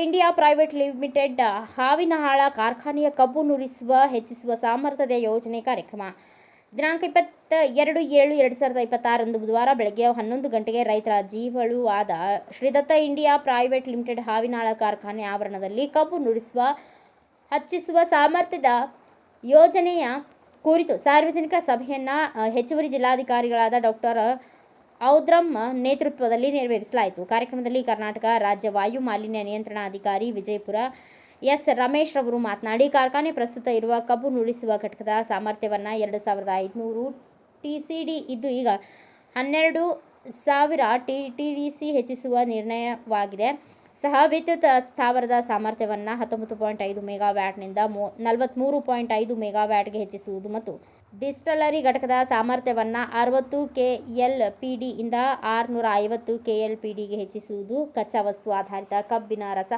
India private limited ಹಾವಿನಹಾಳ ಕಾರ್ಖಾನೆಯ ಕಬ್ಬು ಹೆಚ್ಚಿಸುವ ಸಾಮರ್ಥ್ಯದ ಯೋಜನೆ ಕಾರ್ಯಕ್ರಮ ದಿನಾಂಕ 22/7/2026 ಬುಧವಾರ ಬೆಳಗ್ಗೆ 11 ಗಂಟೆಗೆ ರೈತರ ಜೀವಳು ಆದ ಶ್ರೀದತ್ತ ಇಂಡಿಯಾ ಪ್ರೈವೇಟ್ ಲಿಮಿಟೆಡ್ ಹಾವಿನಹಾಳ ಕಾರ್ಖಾನೆ ಆವರಣದಲ್ಲಿ ಕಬ್ಬು ಹೆಚ್ಚಿಸುವ ಸಾಮರ್ಥ್ಯದ ಯೋಜನೆಯ ಕುರಿತು ಸಾರ್ವಜನಿಕ ಸಭೆಯನ್ನು ಹೆಚ್ಚುವರಿ ಜಿಲ್ಲಾಧಿಕಾರಿಗಳಾದ ಡಾಕ್ಟರ್ ಔದ್ರಮ್ ನೇತೃತ್ವದಲ್ಲಿ ನೆರವೇರಿಸಲಾಯಿತು. ಕಾರ್ಯಕ್ರಮದಲ್ಲಿ ಕರ್ನಾಟಕ ರಾಜ್ಯ ವಾಯು ಮಾಲಿನ್ಯ ನಿಯಂತ್ರಣಾಧಿಕಾರಿ ವಿಜಯಪುರ ಎಸ್ ರಮೇಶ್ ರವರು ಮಾತನಾಡಿ, ಕಾರ್ಖಾನೆ ಪ್ರಸ್ತುತ ಇರುವ ಕಬ್ಬು ನುಡಿಸುವ ಘಟಕದ ಸಾಮರ್ಥ್ಯವನ್ನು 2500 TCD ಇದ್ದು ಈಗ 12,000 TDC ಹೆಚ್ಚಿಸುವ ನಿರ್ಣಯವಾಗಿದೆ. ಸಹ ವಿದ್ಯುತ್ ಸ್ಥಾವರದ ಸಾಮರ್ಥ್ಯವನ್ನು 19.5 ಮೆಗಾವ್ಯಾಟ್ನಿಂದ 43.5 ಮೆಗಾವ್ಯಾಟ್ಗೆ ಹೆಚ್ಚಿಸುವುದು ಮತ್ತು ಡಿಸ್ಟಲರಿ ಘಟಕದ ಸಾಮರ್ಥ್ಯವನ್ನು 60 KLPD ಇಂದ 650 KLPDಗೆ ಹೆಚ್ಚಿಸುವುದು. ಕಚ್ಚಾ ವಸ್ತು ಆಧಾರಿತ ಕಬ್ಬಿನ ರಸ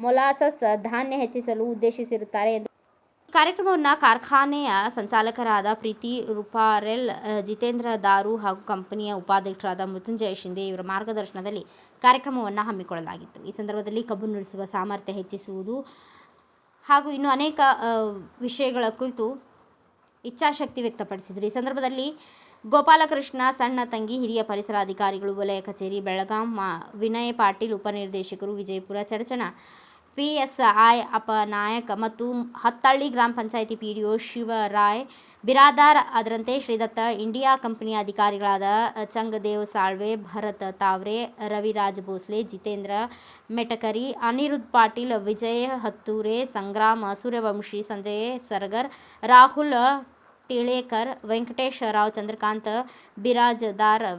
ಮೊಲಾಸಸ್ ಧಾನ್ಯ ಹೆಚ್ಚಿಸಲು ಉದ್ದೇಶಿಸಿರುತ್ತಾರೆ ಎಂದು ಕಾರ್ಯಕ್ರಮವನ್ನು ಕಾರ್ಖಾನೆಯ ಸಂಚಾಲಕರಾದ ಪ್ರೀತಿ ರೂಪಾರೆಲ್, ಜಿತೇಂದ್ರ ದಾರು ಹಾಗೂ ಕಂಪನಿಯ ಉಪಾಧ್ಯಕ್ಷರಾದ ಮೃತ್ಯುಂಜಯ ಶಿಂದೆ ಇವರ ಮಾರ್ಗದರ್ಶನದಲ್ಲಿ ಕಾರ್ಯಕ್ರಮವನ್ನು ಹಮ್ಮಿಕೊಳ್ಳಲಾಗಿತ್ತು. ಈ ಸಂದರ್ಭದಲ್ಲಿ ಕಬ್ಬು ನುಡಿಸುವ ಸಾಮರ್ಥ್ಯ ಹೆಚ್ಚಿಸುವುದು ಹಾಗೂ ಇನ್ನೂ ಅನೇಕ ವಿಷಯಗಳ ಕುರಿತು ಇಚ್ಛಾಶಕ್ತಿ ವ್ಯಕ್ತಪಡಿಸಿದರು. ಈ ಸಂದರ್ಭದಲ್ಲಿ ಗೋಪಾಲಕೃಷ್ಣ ಸಣ್ಣ ತಂಗಿ, ಹಿರಿಯ ಪರಿಸರ ಅಧಿಕಾರಿಗಳು, ವಲಯ ಕಚೇರಿ ಬೆಳಗಾಂ ವಿನಯ್ ಪಾಟೀಲ್, ಉಪನಿರ್ದೇಶಕರು ವಿಜಯಪುರ ಚಡಚಣ, PSI ಅಪನಾಯಕ್ ಮತ್ತು ಹತ್ತಳ್ಳಿ ಗ್ರಾಮ ಪಂಚಾಯಿತಿ PDO ಶಿವರಾಯ್ ಬಿರಾದಾರ್, ಅದರಂತೆ ಶ್ರೀದತ್ತ ಇಂಡಿಯಾ ಕಂಪನಿಯ ಅಧಿಕಾರಿಗಳಾದ ಚಂಗದೇವ್ ಸಾಳ್ವೆ, ಭರತ್ ತಾವ್ರೆ, ರವಿರಾಜ್ ಭೋಸ್ಲೆ, ಜಿತೇಂದ್ರ ಮೆಟಕರಿ, ಅನಿರುದ್ಧ್ ಪಾಟೀಲ್, ವಿಜಯ್ ಹತ್ತೂರೆ, ಸಂಗ್ರಾಮ್ ಸೂರ್ಯವಂಶಿ, ಸಂಜಯ್ ಸರ್ಗರ್, ರಾಹುಲ್ ಟಿಳೇಕರ್, ವೆಂಕಟೇಶ್ ರಾವ್, ಚಂದ್ರಕಾಂತ್ ಬಿರಾಜದಾರ್,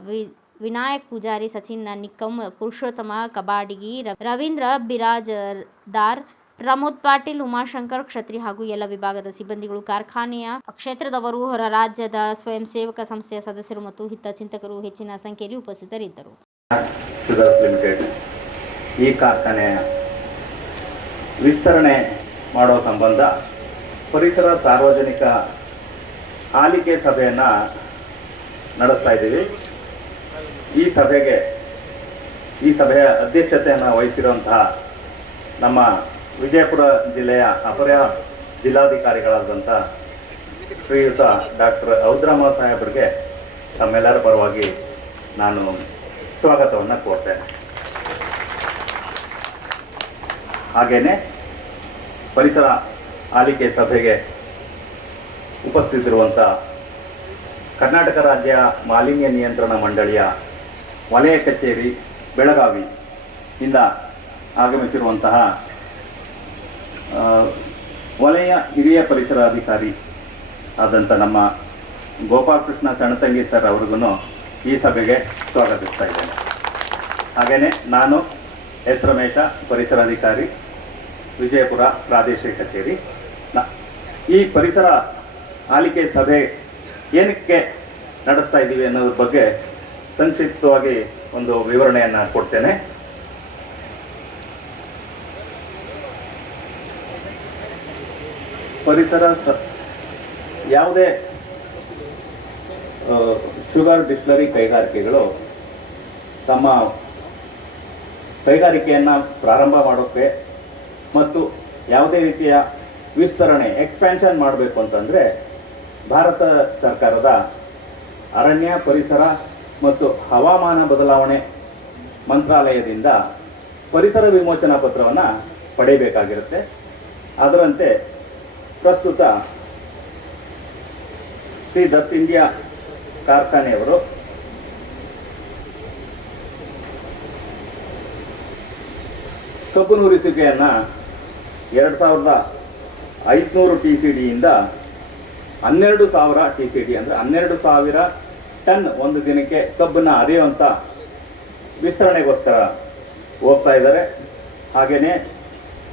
ವಿನಾಯಕ್ ಪೂಜಾರಿ, ಸಚಿನ್ ನಿಕ್ಕಂ, ಪುರುಷೋತ್ತಮ ಕಬಾಡಿಗಿ, ರವೀಂದ್ರ ಬಿರಾಜದಾರ್, ಪ್ರಮೋದ್ ಪಾಟೀಲ್, ಉಮಾಶಂಕರ್ ಕ್ಷತ್ರಿ ಹಾಗೂ ಎಲ್ಲ ವಿಭಾಗದ ಸಿಬ್ಬಂದಿಗಳು, ಕಾರ್ಖಾನೆಯ ಕ್ಷೇತ್ರದವರು, ಹೊರ ರಾಜ್ಯದ ಸ್ವಯಂ ಸೇವಕ ಸಂಸ್ಥೆಯ ಸದಸ್ಯರು ಮತ್ತು ಹಿತಚಿಂತಕರು ಹೆಚ್ಚಿನ ಸಂಖ್ಯೆಯಲ್ಲಿ ಉಪಸ್ಥಿತರಿದ್ದರು. ಈ ಕಾರ್ಖಾನೆಯ ವಿಸ್ತರಣೆ ಮಾಡುವ ಸಂಬಂಧ ಪರಿಸರ ಸಾರ್ವಜನಿಕ ಆಲಿಕೆ ಸಭೆಯನ್ನು ನಡೆಸ್ತಾ ಇದ್ದೀವಿ. ಈ ಸಭೆಯ ಅಧ್ಯಕ್ಷತೆಯನ್ನು ವಹಿಸಿರುವಂತಹ ನಮ್ಮ ವಿಜಯಪುರ ಜಿಲ್ಲೆಯ ಅಪರ ಜಿಲ್ಲಾಧಿಕಾರಿಗಳಾದಂಥ ಶ್ರೀಯುತ ಡಾಕ್ಟರ್ ಔದ್ರಮ ಸಾಹೇಬರಿಗೆ ತಮ್ಮೆಲ್ಲರ ಪರವಾಗಿ ನಾನು ಸ್ವಾಗತವನ್ನು ಕೋರ್ತೇನೆ. ಹಾಗೆಯೇ ಪರಿಸರ ಆಲಿಕೆ ಸಭೆಗೆ ಉಪಸ್ಥಿತಿರುವಂಥ ಕರ್ನಾಟಕ ರಾಜ್ಯ ಮಾಲಿನ್ಯ ನಿಯಂತ್ರಣ ಮಂಡಳಿಯ ವಲಯ ಕಚೇರಿ ಬೆಳಗಾವಿಯಿಂದ ಆಗಮಿಸಿರುವಂತಹ ವಲಯ ಹಿರಿಯ ಪರಿಸರ ಅಧಿಕಾರಿ ಆದಂಥ ನಮ್ಮ ಗೋಪಾಲಕೃಷ್ಣ ಸಣ್ಣತಂಗಿ ಸರ್ ಅವ್ರಿಗೂ ಈ ಸಭೆಗೆ ಸ್ವಾಗತಿಸ್ತಾ ಇದ್ದೇನೆ. ಹಾಗೆಯೇ ನಾನು ಎಸ್ ರಮೇಶ, ಪರಿಸರಾಧಿಕಾರಿ, ವಿಜಯಪುರ ಪ್ರಾದೇಶಿಕ ಕಚೇರಿ. ಈ ಪರಿಸರ ಆಲಿಕೆ ಸಭೆ ಏನಕ್ಕೆ ನಡೆಸ್ತಾ ಇದ್ದೀವಿ ಅನ್ನೋದ್ರ ಬಗ್ಗೆ ಸಂಕ್ಷಿಪ್ತವಾಗಿ ಒಂದು ವಿವರಣೆಯನ್ನು ಕೊಡ್ತೇನೆ. ಪರಿಸರ ಯಾವುದೇ ಶುಗರ್ ಡಿಸ್ಟಿಲರಿ ಕೈಗಾರಿಕೆಗಳು ತಮ್ಮ ಕೈಗಾರಿಕೆಯನ್ನು ಪ್ರಾರಂಭ ಮಾಡೋಕ್ಕೆ ಮತ್ತು ಯಾವುದೇ ರೀತಿಯ ವಿಸ್ತರಣೆ ಎಕ್ಸ್ಪ್ಯಾನ್ಷನ್ ಮಾಡಬೇಕು ಅಂತಂದರೆ ಭಾರತ ಸರ್ಕಾರದ ಅರಣ್ಯ, ಪರಿಸರ ಮತ್ತು ಹವಾಮಾನ ಬದಲಾವಣೆ ಮಂತ್ರಾಲಯದಿಂದ ಪರಿಸರ ವಿಮೋಚನಾ ಪತ್ರವನ್ನು ಪಡೆಯಬೇಕಾಗಿರುತ್ತೆ. ಅದರಂತೆ ಪ್ರಸ್ತುತ ಶ್ರೀ ದತ್ ಇಂಡಿಯಾ ಕಾರ್ಖಾನೆಯವರು ಕಬ್ಬು ನುರಿಸುವಿಕೆಯನ್ನು 2500 TCDಯಿಂದ 12,000 TCD ಅಂದರೆ 12,000 ಟನ್ ಒಂದು ದಿನಕ್ಕೆ ಕಬ್ಬನ್ನು ಅರಿಯುವಂಥ ವಿಸ್ತರಣೆಗೋಸ್ಕರ ಹೋಗ್ತಾ ಇದ್ದಾರೆ. ಹಾಗೆಯೇ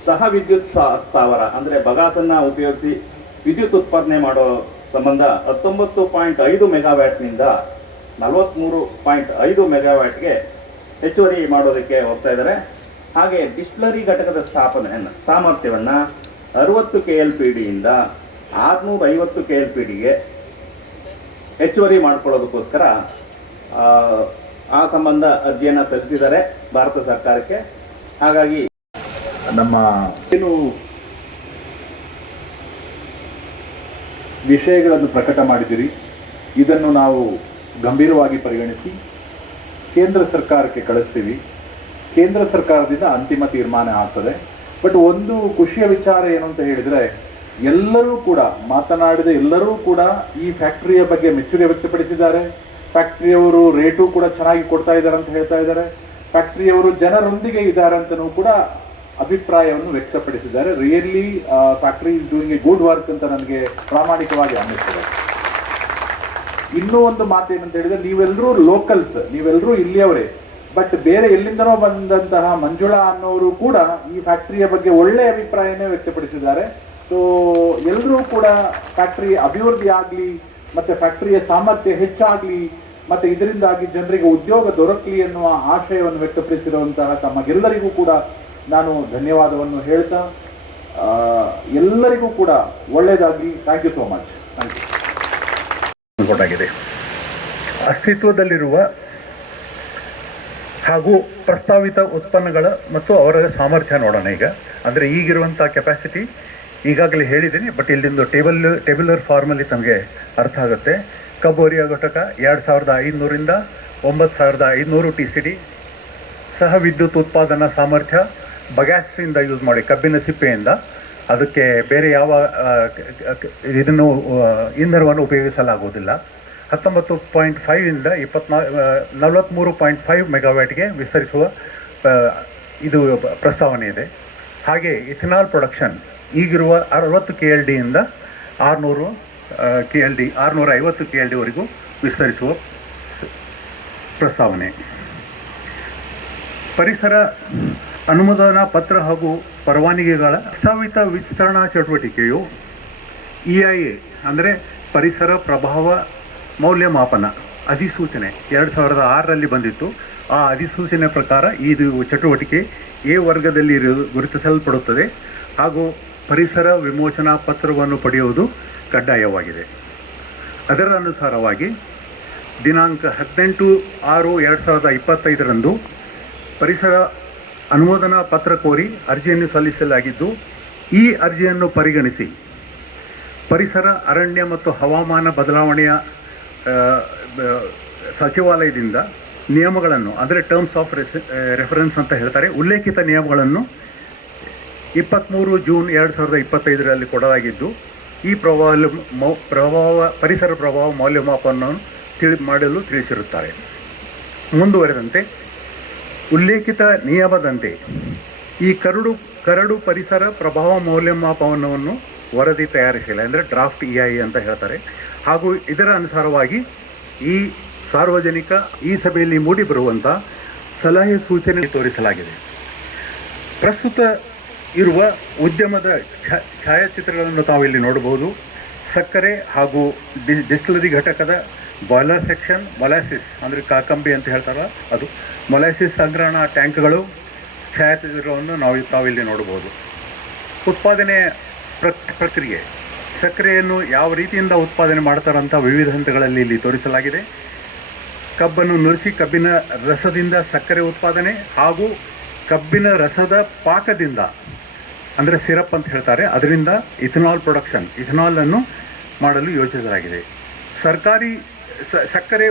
ಸಹ ವಿದ್ಯುತ್ ಸ್ಥಾವರ ಅಂದರೆ ಬಗಾಸನ್ನು ಉಪಯೋಗಿಸಿ ವಿದ್ಯುತ್ ಉತ್ಪಾದನೆ ಮಾಡೋ ಸಂಬಂಧ 19.5 ಮೆಗಾವ್ಯಾಟ್ನಿಂದ 43.5 ಮೆಗಾವ್ಯಾಟ್ಗೆ ಹೆಚ್ಚುವರಿ ಮಾಡೋದಕ್ಕೆ ಹೋಗ್ತಾ ಇದ್ದಾರೆ. ಹಾಗೆ ಡಿಸ್ಟಿಲರಿ ಘಟಕದ ಸಾಮರ್ಥ್ಯವನ್ನು 60 KLPDಯಿಂದ 650 KLPDಗೆ ಹೆಚ್ಚುವರಿ ಮಾಡಿಕೊಳ್ಳೋದಕ್ಕೋಸ್ಕರ ಆ ಸಂಬಂಧ ಅರ್ಜಿಯನ್ನು ಸಲ್ಲಿಸಿದ್ದಾರೆ ಭಾರತ ಸರ್ಕಾರಕ್ಕೆ. ಹಾಗಾಗಿ ನಮ್ಮ ಏನು ವಿಷಯಗಳನ್ನು ಪ್ರಕಟ ಮಾಡಿದಿರಿ, ಇದನ್ನು ನಾವು ಗಂಭೀರವಾಗಿ ಪರಿಗಣಿಸಿ ಕೇಂದ್ರ ಸರ್ಕಾರಕ್ಕೆ ಕಳಿಸ್ತೀವಿ. ಕೇಂದ್ರ ಸರ್ಕಾರದಿಂದ ಅಂತಿಮ ತೀರ್ಮಾನ ಆಗ್ತದೆ. ಬಟ್ ಒಂದು ಖುಷಿಯ ವಿಚಾರ ಏನು ಅಂತ ಹೇಳಿದರೆ, ಎಲ್ಲರೂ ಕೂಡ ಮಾತನಾಡಿದ ಎಲ್ಲರೂ ಕೂಡ ಈ ಫ್ಯಾಕ್ಟರಿಯ ಬಗ್ಗೆ ಮೆಚ್ಚುಗೆ ವ್ಯಕ್ತಪಡಿಸಿದ್ದಾರೆ. ಫ್ಯಾಕ್ಟರಿಯವರು ರೇಟು ಕೂಡ ಚೆನ್ನಾಗಿ ಕೊಡ್ತಾ ಇದ್ದಾರೆ ಅಂತ ಹೇಳ್ತಾ ಇದ್ದಾರೆ. ಫ್ಯಾಕ್ಟರಿಯವರು ಜನರೊಂದಿಗೆ ಇದ್ದಾರೆ ಅಂತಲೂ ಕೂಡ ಅಭಿಪ್ರಾಯವನ್ನು ವ್ಯಕ್ತಪಡಿಸಿದ್ದಾರೆ. Really factory is doing A good work ಅಂತ ನನಗೆ ಪ್ರಾಮಾಣಿಕವಾಗಿ ಅನ್ನಿಸ್ತದೆ. ಇನ್ನೂ ಒಂದು ಮಾತು ಏನಂತ ಹೇಳಿದ್ರೆ, ನೀವೆಲ್ಲರೂ ಲೋಕಲ್ಸ್, ನೀವೆಲ್ಲರೂ ಇಲ್ಲಿಯವರೇ, ಬಟ್ ಬೇರೆ ಎಲ್ಲಿಂದನೋ ಬಂದಂತಹ ಮಂಜುಳಾ ಅನ್ನೋರು ಕೂಡ ಈ ಫ್ಯಾಕ್ಟರಿಯ ಬಗ್ಗೆ ಒಳ್ಳೆಯ ಅಭಿಪ್ರಾಯನೇ ವ್ಯಕ್ತಪಡಿಸಿದ್ದಾರೆ. ಸೊ ಎಲ್ಲರೂ ಕೂಡ ಫ್ಯಾಕ್ಟರಿ ಅಭಿವೃದ್ಧಿ ಆಗಲಿ, ಮತ್ತೆ ಫ್ಯಾಕ್ಟರಿಯ ಸಾಮರ್ಥ್ಯ ಹೆಚ್ಚಾಗಲಿ, ಮತ್ತೆ ಇದರಿಂದಾಗಿ ಜನರಿಗೆ ಉದ್ಯೋಗ ದೊರಕಲಿ ಎನ್ನುವ ಆಶಯವನ್ನು ವ್ಯಕ್ತಪಡಿಸಿರುವಂತಹ ತಮಗೆಲ್ಲರಿಗೂ ಕೂಡ ನಾನು ಧನ್ಯವಾದವನ್ನು ಹೇಳ್ತಾ, ಎಲ್ಲರಿಗೂ ಕೂಡ ಒಳ್ಳೆಯದಾಗಲಿ. Thank you so much. Thank you. ಕೊಟ್ಟಾಗಿದೆ. ಅಸ್ತಿತ್ವದಲ್ಲಿರುವ ಹಾಗೂ ಪ್ರಸ್ತಾವಿತ ಉತ್ಪನ್ನಗಳ ಮತ್ತು ಅವರ ಸಾಮರ್ಥ್ಯ ನೋಡೋಣ. ಈಗ ಅಂದರೆ ಈಗಿರುವಂಥ ಕೆಪಾಸಿಟಿ ಈಗಾಗಲೇ ಹೇಳಿದ್ದೀನಿ, ಬಟ್ ಇಲ್ಲಿಂದು ಟೇಬುಲರ್ ಫಾರ್ಮಲ್ಲಿ ತಮಗೆ ಅರ್ಥ ಆಗುತ್ತೆ. ಕಬ್ಬು ಅರಿಯ ಘಟಕ 2500ರಿಂದ 9500 TCD. ಸಹ ವಿದ್ಯುತ್ ಉತ್ಪಾದನಾ ಸಾಮರ್ಥ್ಯ ಬಗ್ಯಾಸ್ನಿಂದ ಯೂಸ್ ಮಾಡಿ, ಕಬ್ಬಿನ ಸಿಪ್ಪೆಯಿಂದ, ಅದಕ್ಕೆ ಬೇರೆ ಯಾವ ಇದನ್ನು ಇಂಧನವನ್ನು ಉಪಯೋಗಿಸಲಾಗುವುದಿಲ್ಲ. 19.5 ಇಂದ 43.5 ಮೆಗಾವ್ಯಾಟ್ಗೆ ವಿಸ್ತರಿಸುವ ಇದು ಪ್ರಸ್ತಾವನೆ ಇದೆ. ಹಾಗೆ ಇಥೆನಾಲ್ ಪ್ರೊಡಕ್ಷನ್ ಈಗಿರುವ 60 KLD ಇಂದ 600 KLD 650 KLD ವರೆಗೂ ವಿಸ್ತರಿಸುವ ಪ್ರಸ್ತಾವನೆ. ಪರಿಸರ ಅನುಮೋದನಾ ಪತ್ರ ಹಾಗೂ ಪರವಾನಗಿಗಳ ಪ್ರಸ್ತಾವಿತ ವಿಸ್ತರಣಾ ಚಟುವಟಿಕೆಯು EIA ಅಂದರೆ ಪರಿಸರ ಪ್ರಭಾವ ಮೌಲ್ಯಮಾಪನ ಅಧಿಸೂಚನೆ 2006ರಲ್ಲಿ ಬಂದಿತ್ತು. ಆ ಅಧಿಸೂಚನೆ ಪ್ರಕಾರ ಇದು ಚಟುವಟಿಕೆ ಎ ವರ್ಗದಲ್ಲಿ ಗುರುತಿಸಲ್ಪಡುತ್ತದೆ ಹಾಗೂ ಪರಿಸರ ವಿಮೋಚನಾ ಪತ್ರವನ್ನು ಪಡೆಯುವುದು ಕಡ್ಡಾಯವಾಗಿದೆ. ಅದರ ಅನುಸಾರವಾಗಿ ದಿನಾಂಕ 18/6/2025ರಂದು ಪರಿಸರ ಅನುಮೋದನಾ ಪತ್ರ ಕೋರಿ ಅರ್ಜಿಯನ್ನು ಸಲ್ಲಿಸಲಾಗಿದ್ದು, ಈ ಅರ್ಜಿಯನ್ನು ಪರಿಗಣಿಸಿ ಪರಿಸರ ಅರಣ್ಯ ಮತ್ತು ಹವಾಮಾನ ಬದಲಾವಣೆಯ ಸಚಿವಾಲಯದಿಂದ ನಿಯಮಗಳನ್ನು, ಅಂದರೆ ಟರ್ಮ್ಸ್ ಆಫ್ ರೆಫರೆನ್ಸ್ ಅಂತ ಹೇಳ್ತಾರೆ, ಉಲ್ಲೇಖಿತ ನಿಯಮಗಳನ್ನು 23 ಜೂನ್ 2025ರಲ್ಲಿ ಕೊಡಲಾಗಿದ್ದು, ಈ ಪರಿಸರ ಪ್ರಭಾವ ಮೌಲ್ಯಮಾಪನವನ್ನು ಮಾಡಲು ತಿಳಿಸಿರುತ್ತಾರೆ. ಮುಂದುವರೆದಂತೆ ಉಲ್ಲೇಖಿತ ನಿಯಮದಂತೆ ಈ ಕರಡು ಪರಿಸರ ಪ್ರಭಾವ ಮೌಲ್ಯಮಾಪನವನ್ನು ವರದಿ ತಯಾರಿಸಿಲ್ಲ, ಅಂದರೆ ಡ್ರಾಫ್ಟ್ EIA ಅಂತ ಹೇಳ್ತಾರೆ. ಹಾಗೂ ಇದರ ಅನುಸಾರವಾಗಿ ಈ ಸಾರ್ವಜನಿಕ ಈ ಸಭೆಯಲ್ಲಿ ಮೂಡಿಬರುವಂಥ ಸಲಹೆ ಸೂಚನೆ ತೋರಿಸಲಾಗಿದೆ. ಪ್ರಸ್ತುತ ಇರುವ ಉದ್ಯಮದ ಛಾಯಾಚಿತ್ರಗಳನ್ನು ತಾವಿಲ್ಲಿ ನೋಡಬಹುದು. ಸಕ್ಕರೆ ಹಾಗೂ ಡಿಸ್ಟಿಲರಿ ಘಟಕದ ಬಾಯ್ಲರ್ ಸೆಕ್ಷನ್, ಮೊಲಾಸಿಸ್ ಅಂದರೆ ಕಾಕಂಬಿ ಅಂತ ಹೇಳ್ತಾರ, ಅದು ಮೊಲಾಸಿಸ್ ಸಂಗ್ರಹಣಾ ಟ್ಯಾಂಕ್ಗಳು ಛಾಯಾಚಿತ್ರವನ್ನು ತಾವಿಲ್ಲಿ ನೋಡಬಹುದು. ಉತ್ಪಾದನೆ ಪ್ರಕ್ರಿಯೆ, ಸಕ್ಕರೆಯನ್ನು ಯಾವ ರೀತಿಯಿಂದ ಉತ್ಪಾದನೆ ಮಾಡ್ತಾರಂಥ ವಿವಿಧ ಹಂತಗಳಲ್ಲಿ ಇಲ್ಲಿ ತೋರಿಸಲಾಗಿದೆ. ಕಬ್ಬನ್ನು ನುರಿಸಿ ಕಬ್ಬಿನ ರಸದಿಂದ ಸಕ್ಕರೆ ಉತ್ಪಾದನೆ ಹಾಗೂ ಕಬ್ಬಿನ ರಸದ ಪಾಕದಿಂದ, ಅಂದರೆ ಸಿರಪ್ ಅಂತ ಹೇಳ್ತಾರೆ, ಅದರಿಂದ ಇಥನಾಲ್ ಪ್ರೊಡಕ್ಷನ್, ಇಥನಾಲನ್ನು ಮಾಡಲು ಯೋಚಿಸಲಾಗಿದೆ. ಸರ್ಕಾರಿ ಸಕ್ಕರೆ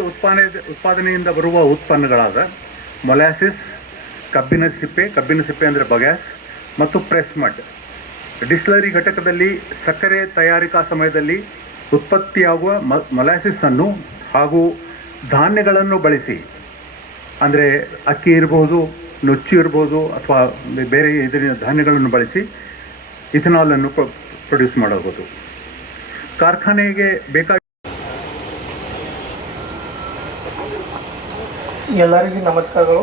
ಉತ್ಪಾದನೆಯಿಂದ ಬರುವ ಉತ್ಪನ್ನಗಳಾದ ಮೊಲಾಸಿಸ್, ಕಬ್ಬಿನ ಸಿಪ್ಪೆ ಅಂದರೆ ಬಗ್ಯಾಸ್ ಮತ್ತು ಪ್ರೆಸ್ ಮಡ್. ಡಿಸ್ಟಿಲರಿ ಘಟಕದಲ್ಲಿ ಸಕ್ಕರೆ ತಯಾರಿಕಾ ಸಮಯದಲ್ಲಿ ಉತ್ಪತ್ತಿಯಾಗುವ ಮೊಲಾಸಿಸನ್ನು ಹಾಗೂ ಧಾನ್ಯಗಳನ್ನು ಬಳಸಿ, ಅಂದರೆ ಅಕ್ಕಿ ಇರ್ಬೋದು, ನುಚ್ಚು ಇರ್ಬೋದು, ಅಥವಾ ಬೇರೆ ಇದರ ಧಾನ್ಯಗಳನ್ನು ಬಳಸಿ ಇಥನಾಲನ್ನು ಪ್ರೊಡ್ಯೂಸ್ ಮಾಡಬಹುದು. ಕಾರ್ಖಾನೆಗೆ ಬೇಕಾಗಿ ಎಲ್ಲರಿಗೂ ನಮಸ್ಕಾರಗಳು.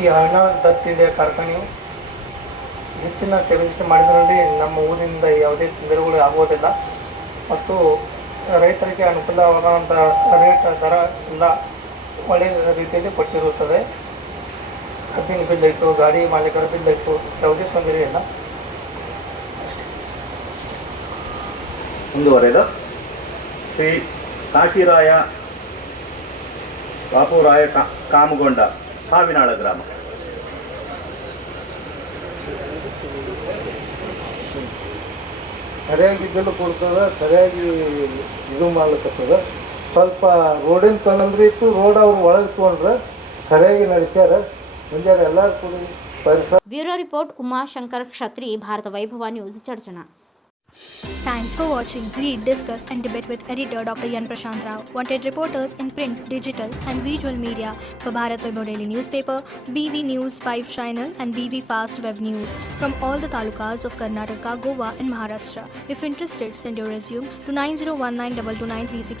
ಈ ಅರ್ಣ ದತ್ ಇಂಡಿಯಾ ಕಾರ್ಖಾನೆಯು ಹೆಚ್ಚಿನ ಕೆಲಸ ಮಾಡಿದ್ರಲ್ಲಿ ನಮ್ಮ ಊರಿನಿಂದ ಯಾವುದೇ ತೊಂದರೆಗಳು ಆಗುವುದಿಲ್ಲ ಮತ್ತು ರೈತರಿಗೆ ಅನುಕೂಲವಾದಂಥ ರೇಟ್ ದರ ಎಲ್ಲ ಒಳ್ಳೆಯ ರೀತಿಯಲ್ಲಿ ಕೊಟ್ಟಿರುತ್ತದೆ. ಕಬ್ಬಿನ ಬಿಲ್ ಆಯಿತು, ಗಾಡಿ ಮಾಲೀಕರ ಬಿಲ್ ಆಯಿತು, ಯಾವುದೇ ತೊಂದರೆ ಇಲ್ಲ. ಮುಂದುವರೆದು ಶ್ರೀ ಕಾಶಿರಾಯ ಬಾಪುರಾಯ ಕಾಮಗೊಂಡ ಹಾವಿನಾಳ ಗ್ರಾಮ. ಸರಿಯಾಗಿ ಬಿಲ್ ಕೊಡ್ತದೆ, ಸರಿಯಾಗಿ ಇದು ಮಾಡ್ಲಿಕ್ಕತ್ತದ. ಸ್ವಲ್ಪ ರೋಡಿನ ತೊಂದರೆ ಇತ್ತು, ರೋಡ್ ಅವ್ರು ಒಳಗೆ ತೊಗೊಂಡ್ರೆ ಸರಿಯಾಗಿ ನಡೆಸ್ಯಾರ. ಮುಂಜಾನೆ ಎಲ್ಲರೂ ಕೂಡ ಪರಿಸರ. ಬ್ಯೂರೋ ರಿಪೋರ್ಟ್ ಉಮಾಶಂಕರ್ ಕ್ಷತ್ರಿ, ಭಾರತ ವೈಭವ news, Chadchan. Thanks for watching. Read, discuss and debate with editor Dr. Yan Prashant Rao. Wanted reporters in print, digital and visual media for Bharat Vaibhav Daily Newspaper, BV News 5 Channel and BV Fast Web News from all the talukas of Karnataka, Goa and Maharashtra. If interested, send your resume to 9019229369.